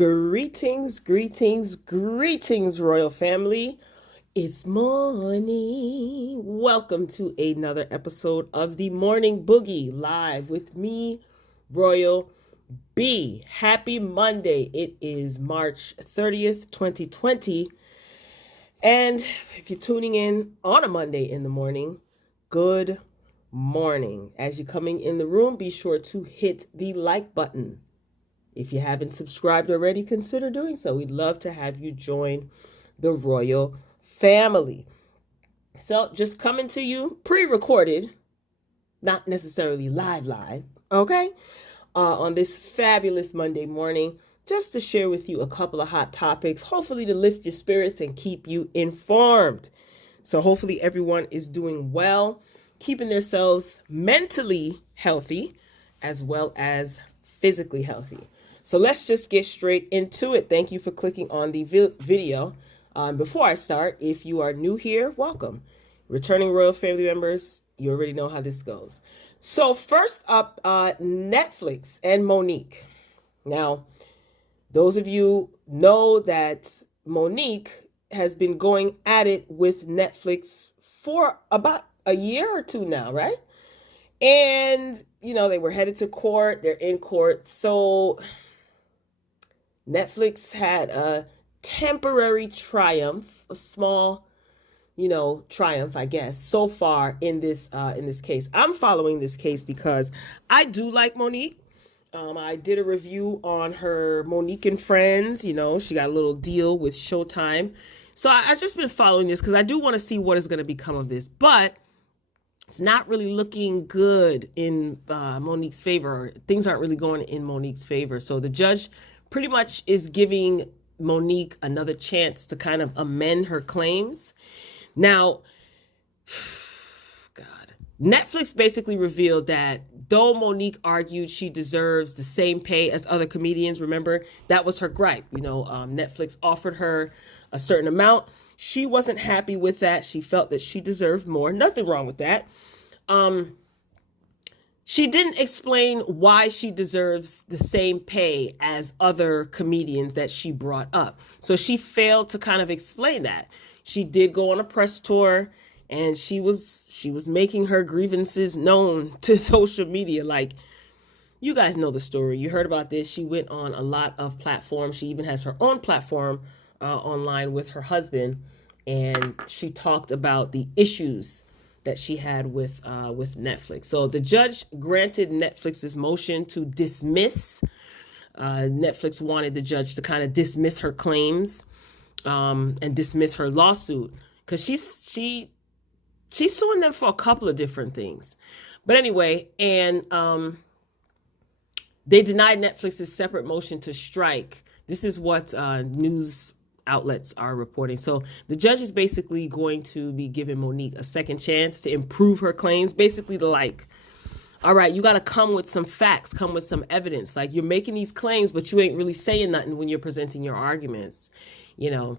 Greetings, royal family. It's morning. Welcome to another episode of the Morning Boogie live with me, Royal B. Happy Monday. It is March 30th, 2020. And if you're tuning in on a Monday in the morning, good morning. As you're coming in the room, be sure to hit the like button. If you haven't subscribed already, consider doing so. We'd love to have you join the royal family. So just coming to you pre-recorded, not necessarily live, okay? On this fabulous Monday morning, just to share with you a couple of hot topics, hopefully to lift your spirits and keep you informed. So hopefully everyone is doing well, keeping themselves mentally healthy as well as physically healthy. So let's just get straight into it. Thank you for clicking on the video. Before I start, if you are new here, welcome. Returning royal family members, you already know how this goes. So first up, NETFLIX and Monique. Now, those of you know that Monique has been going at it with NETFLIX for about a year or two now, right? And, you know, they were headed to court. They're in court. So NETFLIX had a temporary triumph, a small, triumph, I guess, so far in this case. I'm following this case because I do like Monique. I did a review on her Monique and Friends. You know, she got a little deal with Showtime. So I've just been following this because I do want to see what is going to become of this. But it's not really looking good in Monique's favor. Things aren't really going in Monique's favor. So the judge pretty much is giving Monique another chance to kind of amend her claims. Now, God, NETFLIX basically revealed that though Monique argued she deserves the same pay as other comedians, remember, that was her gripe. NETFLIX offered her a certain amount. She wasn't happy with that. She felt that she deserved more. Nothing wrong with that. She didn't explain why she deserves the same pay as other comedians that she brought up. So she failed to kind of explain that. She did go on a press tour and she was making her grievances known to social media. Like, you guys know the story. You heard about this. She went on a lot of platforms. She even has her own platform online with her husband. And she talked about the issues that she had with NETFLIX. So the judge granted NETFLIX's motion to dismiss. NETFLIX wanted the judge to kind of dismiss her claims and dismiss her lawsuit because she's suing them for a couple of different things. But anyway, and they denied NETFLIX's separate motion to strike. This is what news outlets are reporting. So the judge is basically going to be giving Monique a second chance to improve her claims, basically to like, all right, you got to come with some facts, come with some evidence. Like, you're making these claims, but you ain't really saying nothing when you're presenting your arguments, And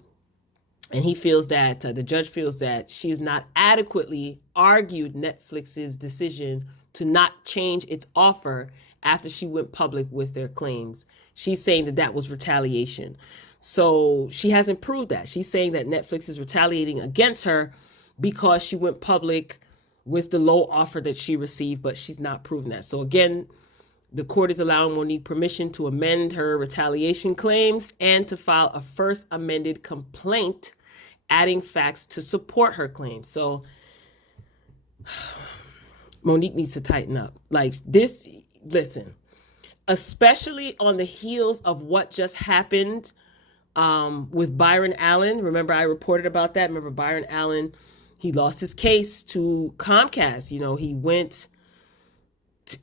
he feels that, the judge feels that she's not adequately argued NETFLIX's decision to not change its offer after she went public with their claims. She's saying that that was retaliation. So she hasn't proved that. She's saying that NETFLIX is retaliating against her because she went public with the low offer that she received, but she's not proven that. So again, the court is allowing Monique permission to amend her retaliation claims and to file a first amended complaint, adding facts to support her claims. So Monique needs to tighten up. Like this, listen, especially on the heels of what just happened with Byron Allen. Remember, I reported about that. Remember, Byron Allen, he lost his case to Comcast. He went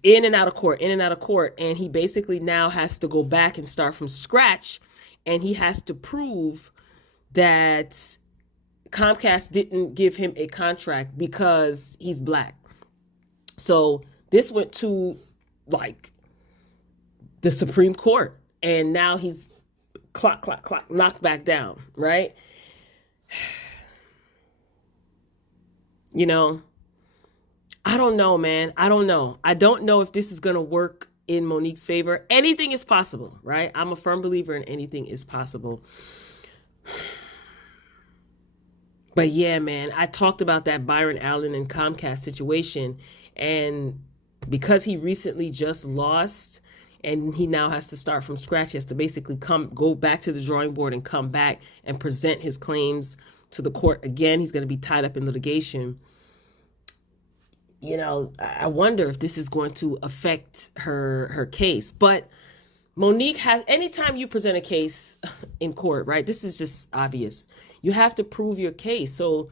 in and out of court, and he basically now has to go back and start from scratch, and he has to prove that Comcast didn't give him a contract because he's black. So this went to like the Supreme Court, and now he's clock, knocked back down, right? I don't know, man. I don't know if this is going to work in Monique's favor. Anything is possible, right? I'm a firm believer in anything is possible. But yeah, man, I talked about that Byron Allen and Comcast situation, and because he recently just lost and he now has to start from scratch, he has to basically go back to the drawing board and come back and present his claims to the court again. He's going to be tied up in litigation. You know, I wonder if this is going to affect her case. But Monique has, anytime you present a case in court, right, this is just obvious. You have to prove your case. So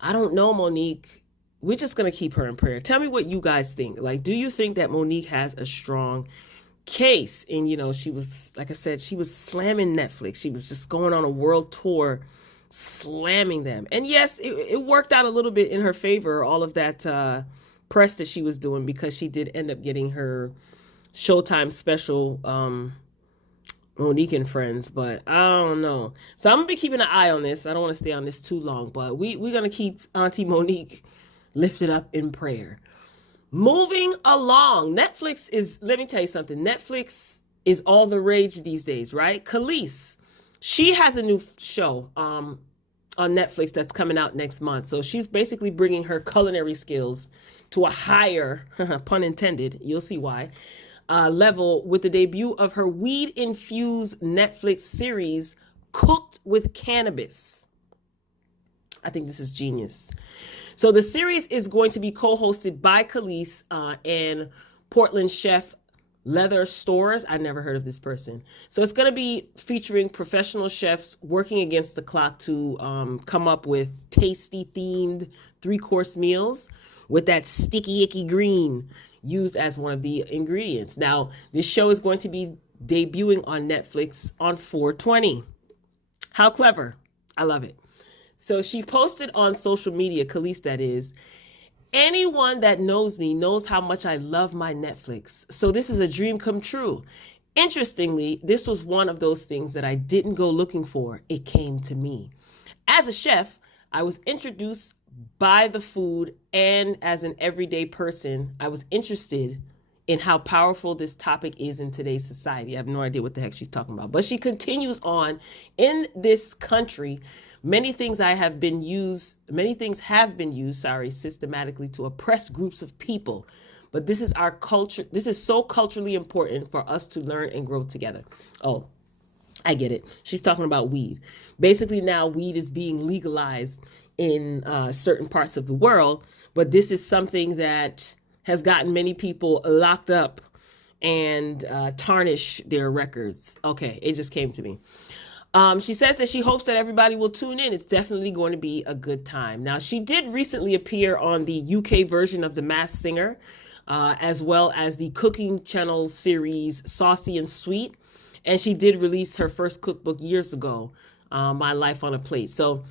I don't know, Monique. We're just going to keep her in prayer. Tell me what you guys think. Like, do you think that Monique has a strong case? And, you know, she was, like I said, she was slamming Netflix. She was just going on a world tour, slamming them. And yes, it worked out a little bit in her favor, all of that press that she was doing, because she did end up getting her Showtime special, Monique and Friends. But I don't know. So I'm going to be keeping an eye on this. I don't want to stay on this too long, but we're going to keep Auntie Monique lifted up in prayer. Moving along, Netflix is, let me tell you something, Netflix is all the rage these days, right? Kelis, she has a new show on Netflix that's coming out next month. So she's basically bringing her culinary skills to a higher, pun intended, you'll see why, level with the debut of her weed-infused Netflix series, Cooked with Cannabis. I think this is genius. So the series is going to be co-hosted by Kelis and Portland chef Leather Stores. I never heard of this person. So it's going to be featuring professional chefs working against the clock to come up with tasty themed 3-course meals with that sticky icky green used as one of the ingredients. Now, this show is going to be debuting on Netflix on 4/20. How clever. I love it. So she posted on social media, Kelis that is, anyone that knows me knows how much I love my Netflix. So this is a dream come true. Interestingly, this was one of those things that I didn't go looking for. It came to me. As a chef, I was introduced by the food, and as an everyday person, I was interested in how powerful this topic is in today's society. I have no idea what the heck she's talking about. But she continues on, in this country, many things have been used systematically to oppress groups of people. But this is our culture. This is so culturally important for us to learn and grow together. Oh, I get it. She's talking about weed. Basically, now weed is being legalized in certain parts of the world. But this is something that has gotten many people locked up and tarnish their records. Okay, it just came to me. She says that she hopes that everybody will tune in. It's definitely going to be a good time. Now, she did recently appear on the UK version of The Masked Singer, as well as the cooking channel series Saucy and Sweet. And she did release her first cookbook years ago, My Life on a Plate. So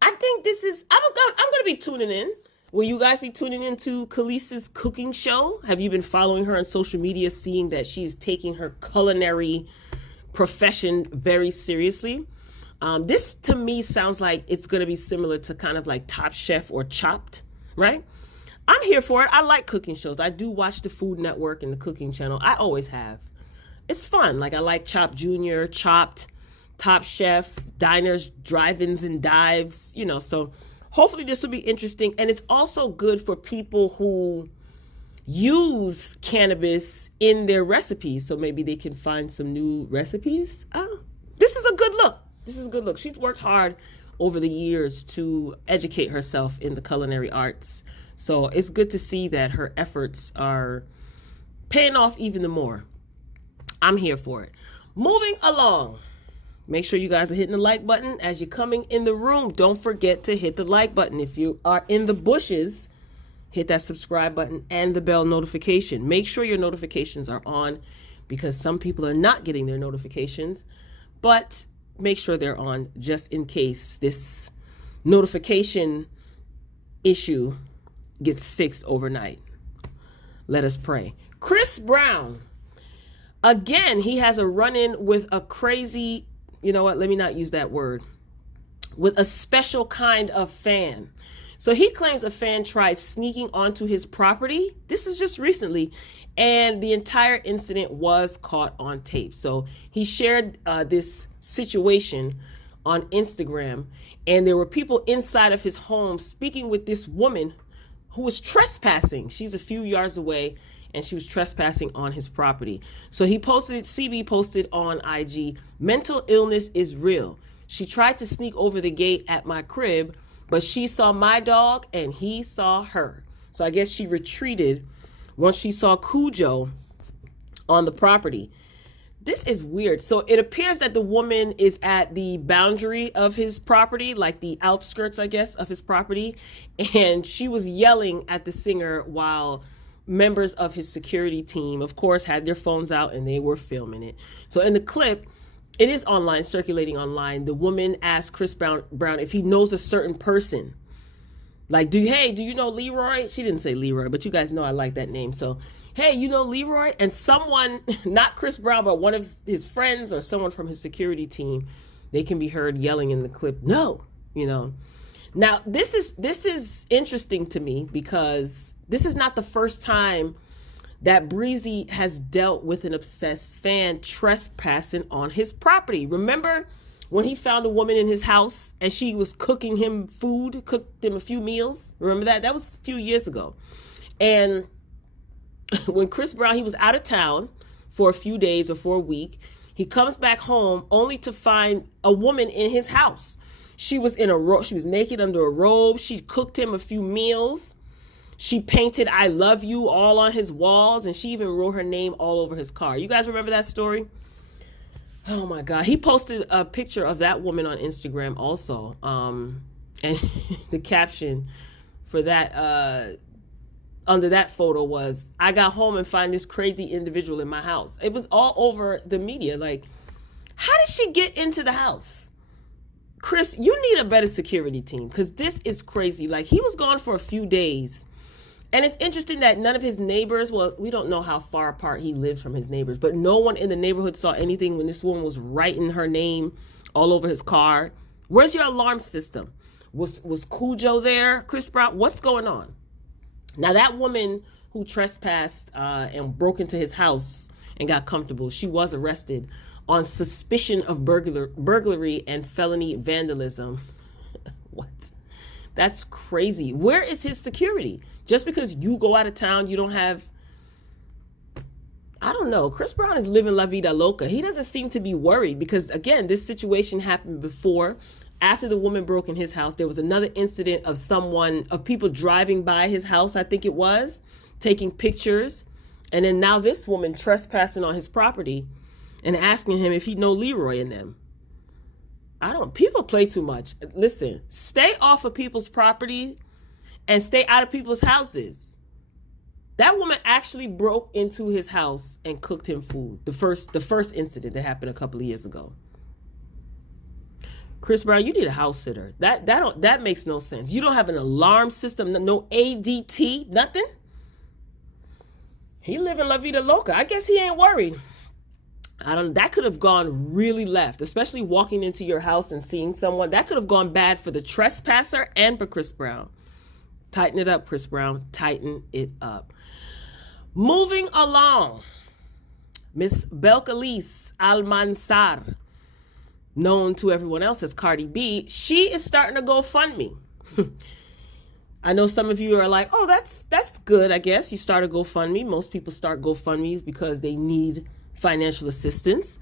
I think this is, I'm going to be tuning in. Will you guys be tuning into Kelis's cooking show? Have you been following her on social media, seeing that she is taking her culinary profession very seriously? This to me sounds like it's going to be similar to kind of like Top Chef or Chopped, right? I'm here for it. I like cooking shows. I do watch the Food Network and the Cooking Channel. I always have. It's fun. Like I like Chopped Junior, Chopped, Top Chef, Diners, Drive-Ins and Dives, you know, so hopefully this will be interesting. And it's also good for people who use cannabis in their recipes, so maybe they can find some new recipes. This is a good look. This is a good look. She's worked hard over the years to educate herself in the culinary arts, so it's good to see that her efforts are paying off even more. I'm here for it. Moving along, make sure you guys are hitting the like button as you're coming in the room. Don't forget to hit the like button. If you are in the bushes, hit that subscribe button and the bell notification. Make sure your notifications are on, because some people are not getting their notifications, but make sure they're on just in case this notification issue gets fixed overnight. Let us pray. Chris Brown, again, he has a run-in with a crazy, you know what, let me not use that word, with a special kind of fan. So he claims a fan tried sneaking onto his property. This is just recently, And the entire incident was caught on tape. So he shared this situation on Instagram, and there were people inside of his home speaking with this woman who was trespassing. She's a few yards away, and she was trespassing on his property. So CB posted on IG, mental illness is real. She tried to sneak over the gate at my crib, but she saw my dog and he saw her. So I guess she retreated once she saw Cujo on the property. This is weird. So it appears that the woman is at the boundary of his property, like the outskirts, I guess, of his property. And she was yelling at the singer while members of his security team, of course, had their phones out and they were filming it. So in the clip, it is online, circulating online. The woman asked Chris Brown if he knows a certain person. Like, do you know Leroy? She didn't say Leroy, but you guys know I like that name. So, hey, you know Leroy? And someone, not Chris Brown, but one of his friends or someone from his security team, they can be heard yelling in the clip, no, Now, this is interesting to me because this is not the first time that Breezy has dealt with an obsessed fan trespassing on his property. Remember when he found a woman in his house and she was cooking him food, cooked him a few meals? Remember that? That was a few years ago. And when Chris Brown, he was out of town for a few days or for a week, he comes back home only to find a woman in his house. She was she was naked under a robe. She cooked him a few meals. She painted "I love you" all on his walls, and she even wrote her name all over his car. You guys remember that story? Oh my God. He posted a picture of that woman on Instagram also. And the caption for that, under that photo was, "I got home and find this crazy individual in my house." It was all over the media. Like, how did she get into the house? Chris, you need a better security team because this is crazy. Like, he was gone for a few days. And it's interesting that none of his neighbors, well, we don't know how far apart he lives from his neighbors, but no one in the neighborhood saw anything when this woman was writing her name all over his car. Where's your alarm system? Was Cujo there, Chris Brown? What's going on? Now, that woman who trespassed and broke into his house and got comfortable, she was arrested on suspicion of burglary and felony vandalism. What? That's crazy. Where is his security? Just because you go out of town, you don't have, I don't know. Chris Brown is living la vida loca. He doesn't seem to be worried because, again, this situation happened before. After the woman broke in his house, there was another incident of people driving by his house, I think it was, taking pictures. And then now this woman trespassing on his property and asking him if he know Leroy in them. People play too much. Listen, stay off of people's property and stay out of people's houses. That woman actually broke into his house and cooked him food. The first incident that happened a couple of years ago. Chris Brown, you need a house sitter. That makes no sense. You don't have an alarm system, no ADT, nothing. He living la vida loca. I guess he ain't worried. That could have gone really left, especially walking into your house and seeing someone. That could have gone bad for the trespasser and for Chris Brown. Tighten it up, Chris Brown. Tighten it up. Moving along, Miss Kelis Almanzar, known to everyone else as Cardi B, she is starting a GoFundMe. I know some of you are like, oh, that's good, I guess. You start a GoFundMe. Most people start GoFundMes because they need financial assistance.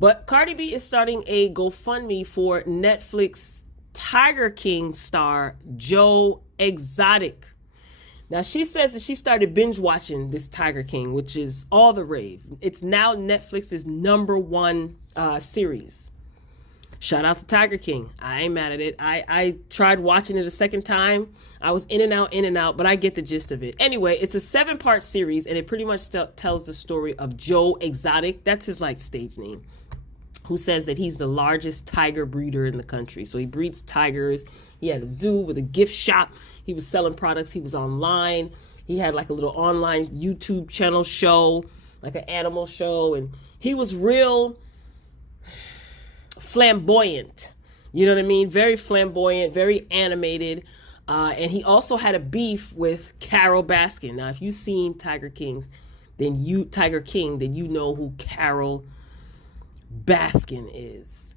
But Cardi B is starting a GoFundMe for Netflix Tiger King star Joe Exotic. Now, she says that she started binge watching this Tiger King, which is all the rave. It's now Netflix's #1 series. Shout out to Tiger King. I ain't mad at it. I tried watching it a second time. I was in and out, but I get the gist of it. Anyway, it's a 7-part series, and it pretty much tells the story of Joe Exotic. That's his stage name. Who says that he's the largest tiger breeder in the country. So he breeds tigers. He had a zoo with a gift shop. He was selling products. He was online. He had a little online YouTube channel show, like an animal show. And he was real flamboyant. You know what I mean? Very flamboyant, very animated. And he also had a beef with Carol Baskin. Now, if you've seen Tiger King's, Tiger King, then you know who Carol Baskin is.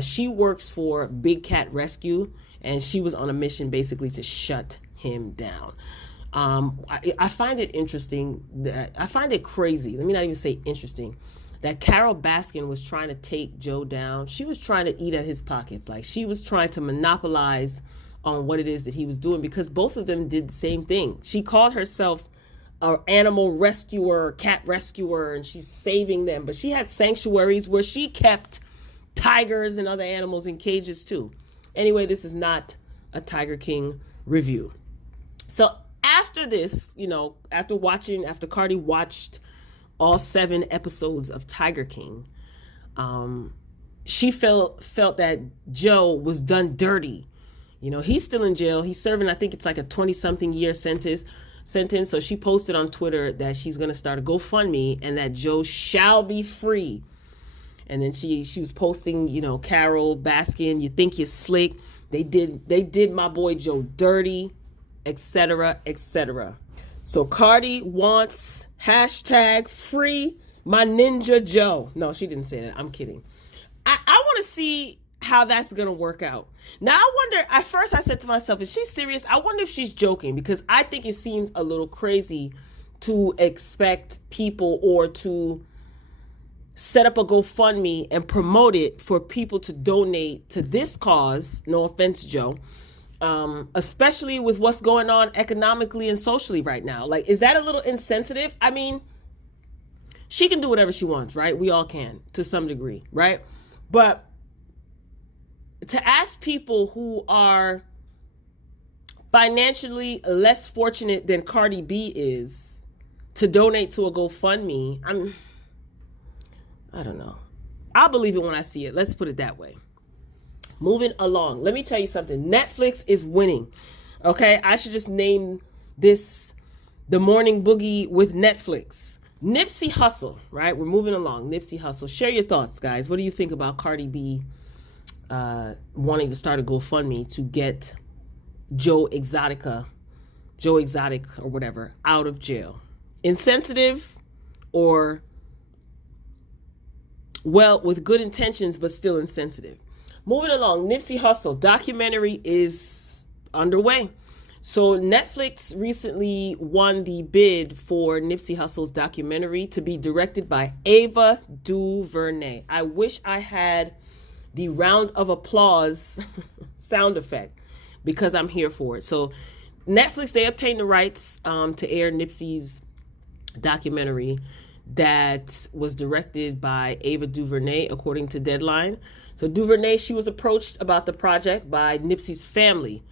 She works for Big Cat Rescue, and she was on a mission basically to shut him down. I find it interesting I find it crazy. Let me not even say interesting, that Carol Baskin was trying to take Joe down. She was trying to eat at his pockets. Like, she was trying to monopolize on what it is that he was doing, because both of them did the same thing. She called herself an animal rescuer, cat rescuer, and she's saving them. But she had sanctuaries where she kept tigers and other animals in cages too. Anyway, this is not a Tiger King review. So after this, after Cardi watched all 7 episodes of Tiger King, she felt that Joe was done dirty. He's still in jail. He's serving, I think it's like a 20-something year sentence. So she posted on Twitter that she's going to start a GoFundMe and that Joe shall be free. And then she was posting, Carol Baskin, you think you're slick. They did my boy Joe dirty, etc., etc. So Cardi wants #free my ninja Joe. No, she didn't say that. I'm kidding. I want to see how that's going to work out. Now, I wonder, at first I said to myself, is she serious? I wonder if she's joking, because I think it seems a little crazy to expect people or to set up a GoFundMe and promote it for people to donate to this cause. No offense, Joe. Especially with what's going on economically and socially right now. Like, is that a little insensitive? I mean, she can do whatever she wants, right? We all can, to some degree, right? But to ask people who are financially less fortunate than Cardi B is to donate to a GoFundMe, I don't know. I'll believe it when I see it. Let's put it that way. Moving along. Let me tell you something. Netflix is winning. Okay? I should just name this The Morning Boogie with Netflix. Nipsey Hussle, right? We're moving along. Nipsey Hussle. Share your thoughts, guys. What do you think about Cardi B wanting to start a GoFundMe to get Joe Exotic or whatever out of jail? Insensitive, or, well, with good intentions but still insensitive? Moving along, Nipsey Hussle documentary is underway. So Netflix recently won the bid for Nipsey Hussle's documentary to be directed by Ava DuVernay. I wish I had the round of applause sound effect, because I'm here for it. So Netflix, they obtained the rights to air Nipsey's documentary that was directed by Ava DuVernay, according to Deadline. So DuVernay, she was approached about the project by Nipsey's family.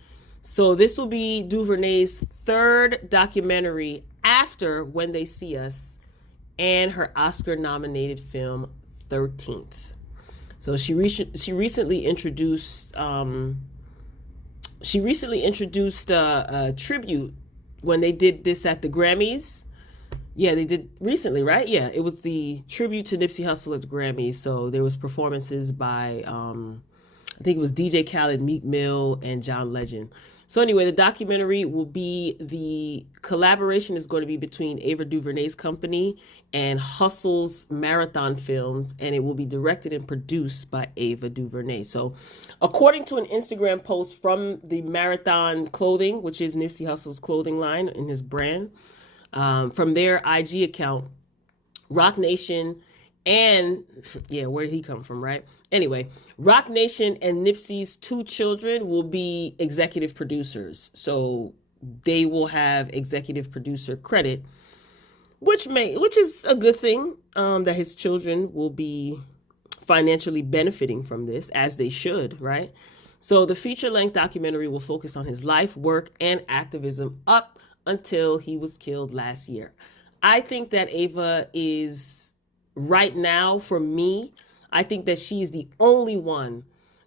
So this will be DuVernay's 3rd documentary after When They See Us and her Oscar-nominated film 13th. So she recently introduced a tribute when they did this at the Grammys. Yeah, they did recently, right? Yeah, it was the tribute to Nipsey Hussle at the Grammys. So there was performances by, I think it was DJ Khaled, Meek Mill, and John Legend. So anyway, the documentary will be, the collaboration is going to be between Ava DuVernay's company and Hussle's Marathon Films, and it will be directed and produced by Ava DuVernay. So according to an Instagram post from the Marathon Clothing, which is Nipsey Hussle's clothing line and his brand, from their IG account, Roc Nation and, yeah, where did he come from, right? Anyway, Roc Nation and Nipsey's 2 children will be executive producers. So they will have executive producer credit, which is a good thing, that his children will be financially benefiting from this, as they should, right? So the feature-length documentary will focus on his life, work, and activism up until he was killed last year. I think that Ava is, right now, for me, I think that she is the only one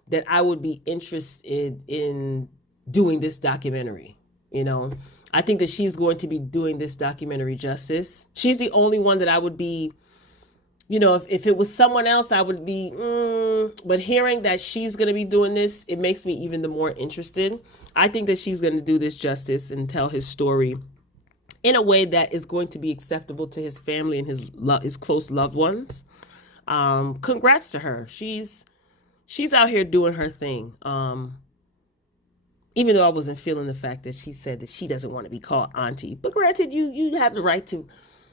that I would be interested in doing this documentary. I think that she's going to be doing this documentary justice. She's the only one that I would be, if it was someone else, I would be, but hearing that she's going to be doing this, it makes me even the more interested. I think that she's going to do this justice and tell his story in a way that is going to be acceptable to his family and his close loved ones. Congrats to her. She's out here doing her thing. Even though I wasn't feeling the fact that she said that she doesn't want to be called auntie. But granted, you have the right to.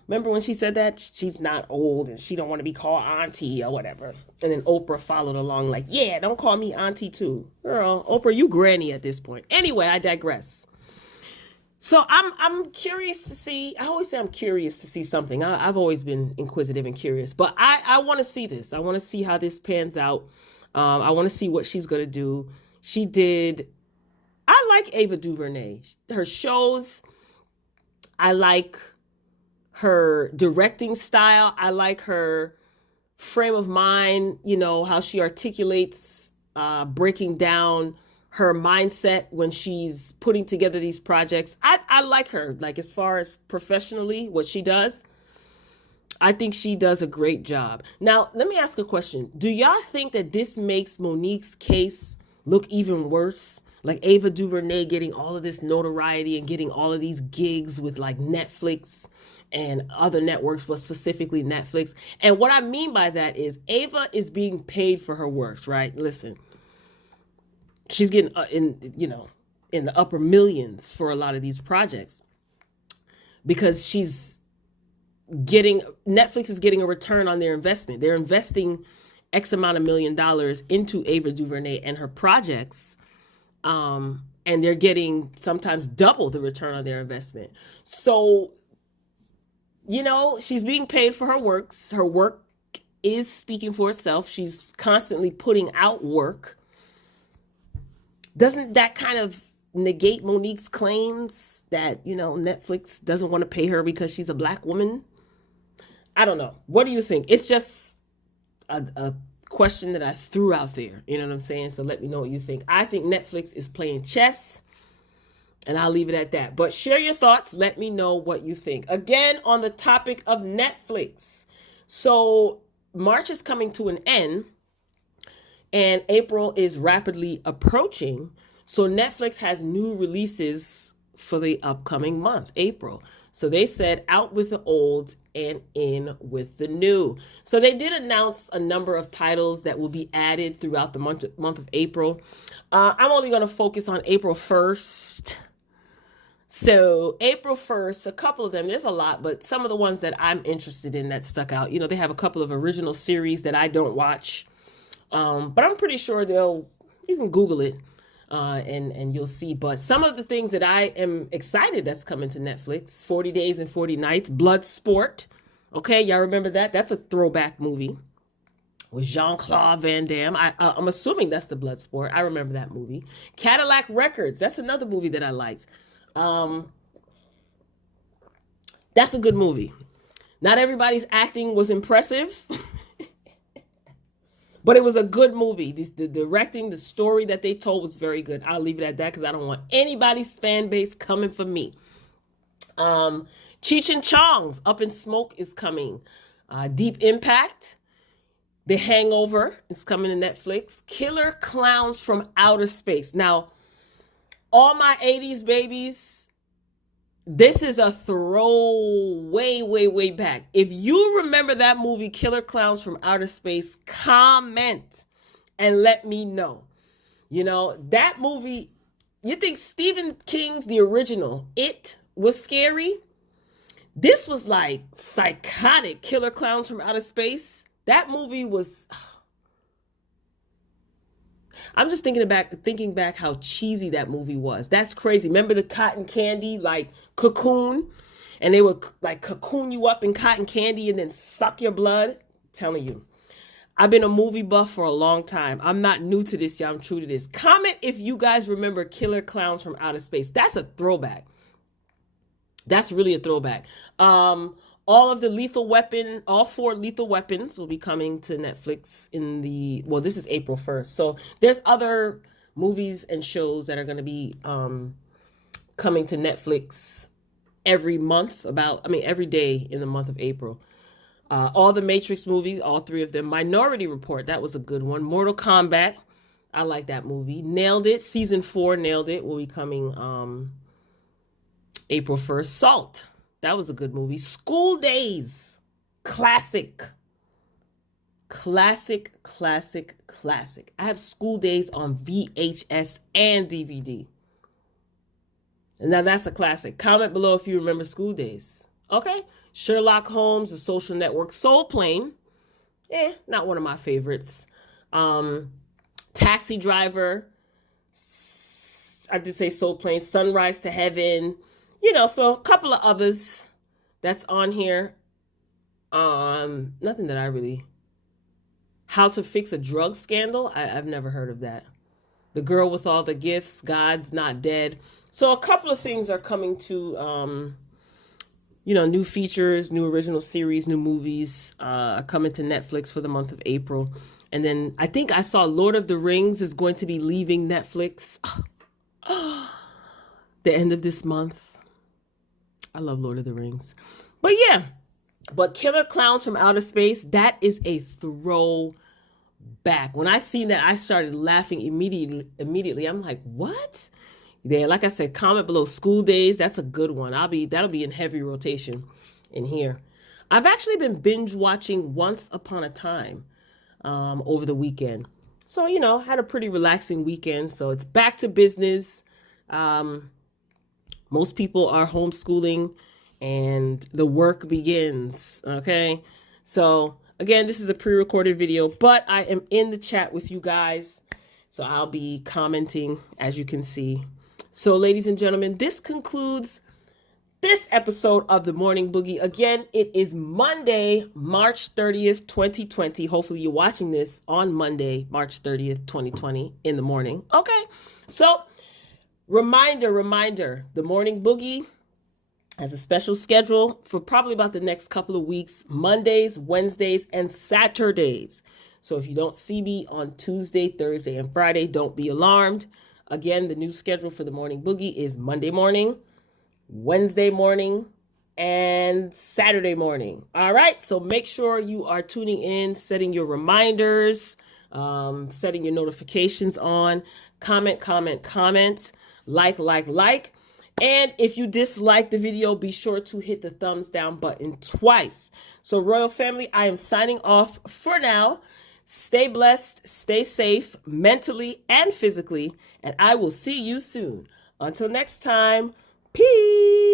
Remember when she said that? She's not old and she don't want to be called auntie or whatever. And then Oprah followed along like, yeah, don't call me auntie too. Girl, Oprah, you granny at this point. Anyway, I digress. So I'm curious to see. I always say I'm curious to see something. I've always been inquisitive and curious. But I want to see this. I want to see how this pans out. I want to see what she's going to do. I like Ava DuVernay. Her shows, I like her directing style. I like her frame of mind, how she articulates, breaking down her mindset when she's putting together these projects. I like her, like as far as professionally, what she does. I think she does a great job. Now, let me ask a question. Do y'all think that this makes Monique's case look even worse? Like Ava DuVernay getting all of this notoriety and getting all of these gigs with like Netflix and other networks, but specifically Netflix. And what I mean by that is Ava is being paid for her works, right? Listen, she's getting in the upper millions for a lot of these projects because Netflix is getting a return on their investment. They're investing X amount of $1 million into Ava DuVernay and her projects. And they're getting sometimes double the return on their investment. So, she's being paid for her works. Her work is speaking for itself. She's constantly putting out work. Doesn't that kind of negate Monique's claims that, Netflix doesn't want to pay her because she's a Black woman? I don't know. What do you think? It's just a question that I threw out there. You know what I'm saying? So let me know what you think. I think Netflix is playing chess, and I'll leave it at that. But share your thoughts. Let me know what you think. Again, on the topic of Netflix. So March is coming to an end, and April is rapidly approaching. So Netflix has new releases for the upcoming month, April. So they said out with the old and in with the new. So they did announce a number of titles that will be added throughout the month of April. I'm only going to focus on April 1st. So April 1st, a couple of them, there's a lot, but some of the ones that I'm interested in that stuck out, they have a couple of original series that I don't watch. But I'm pretty sure you can Google it. And you'll see. But some of the things that I am excited that's coming to Netflix, 40 Days and 40 Nights, Bloodsport. Okay, y'all remember that? That's a throwback movie with Jean-Claude Van Damme. I'm assuming that's the Bloodsport. I remember that movie. Cadillac Records. That's another movie that I liked. That's a good movie. Not everybody's acting was impressive. But it was a good movie. The directing, the story that they told was very good. I'll leave it at that because I don't want anybody's fan base coming for me. Cheech and Chong's Up in Smoke is coming. Deep Impact, The Hangover is coming to Netflix. Killer Clowns from Outer Space. Now, all my 80s babies, this is a throw way back. If you remember that movie, Killer Clowns from Outer Space, comment and let me know. That movie, you think Stephen King's the original, It was scary? This was like psychotic. Killer Clowns from Outer Space. That movie was... I'm just thinking back how cheesy that movie was. That's crazy. Remember the cotton candy, like Cocoon? And they would like cocoon you up in cotton candy and then suck your blood? I'm telling you. I've been a movie buff for a long time. I'm not new to this, y'all. I'm true to this. Comment if you guys remember Killer Clowns from Outer Space. That's a throwback. That's really a throwback. All of the all 4 Lethal Weapons will be coming to Netflix this is April 1st. So there's other movies and shows that are going to be coming to Netflix every day in the month of April. All the Matrix movies, all 3 of them. Minority Report, that was a good one. Mortal Kombat, I like that movie. Nailed It, season 4, Nailed It, will be coming April 1st. Salt. That was a good movie. School Days. Classic. Classic, classic, classic. I have School Days on VHS and DVD. And now that's a classic. Comment below if you remember School Days. Okay. Sherlock Holmes, The Social Network, Soul Plane. Not one of my favorites. Taxi Driver. I did say Soul Plane. Sunrise to Heaven. So a couple of others that's on here. Nothing that I really... How to Fix a Drug Scandal. I've never heard of that. The Girl with All the Gifts. God's Not Dead. So a couple of things are coming to, new features, new original series, new movies are coming to Netflix for the month of April. And then I think I saw Lord of the Rings is going to be leaving Netflix the end of this month. I love Lord of the Rings. But yeah, Killer Clowns from Outer Space, that is a throwback. When I seen that, I started laughing immediately. I'm like, what? Yeah, like I said, comment below. School Days, that's a good one. That'll be in heavy rotation in here. I've actually been binge watching Once Upon a Time over the weekend. So, had a pretty relaxing weekend. So it's back to business. Most people are homeschooling and the work begins. Okay. So again, this is a pre-recorded video, but I am in the chat with you guys. So I'll be commenting, as you can see. So ladies and gentlemen, this concludes this episode of the Morning Boogie. Again, it is Monday, March 30th, 2020. Hopefully you're watching this on Monday, March 30th, 2020 in the morning. Okay. So reminder, the Morning Boogie has a special schedule for probably about the next couple of weeks, Mondays, Wednesdays, and Saturdays. So if you don't see me on Tuesday, Thursday, and Friday, don't be alarmed. Again, the new schedule for the Morning Boogie is Monday morning, Wednesday morning, and Saturday morning. All right, so make sure you are tuning in, setting your reminders, setting your notifications on, comment, like. And if you dislike the video, be sure to hit the thumbs down button twice. So Royal Family, I am signing off for now. Stay blessed, stay safe, mentally and physically, and I will see you soon. Until next time, peace.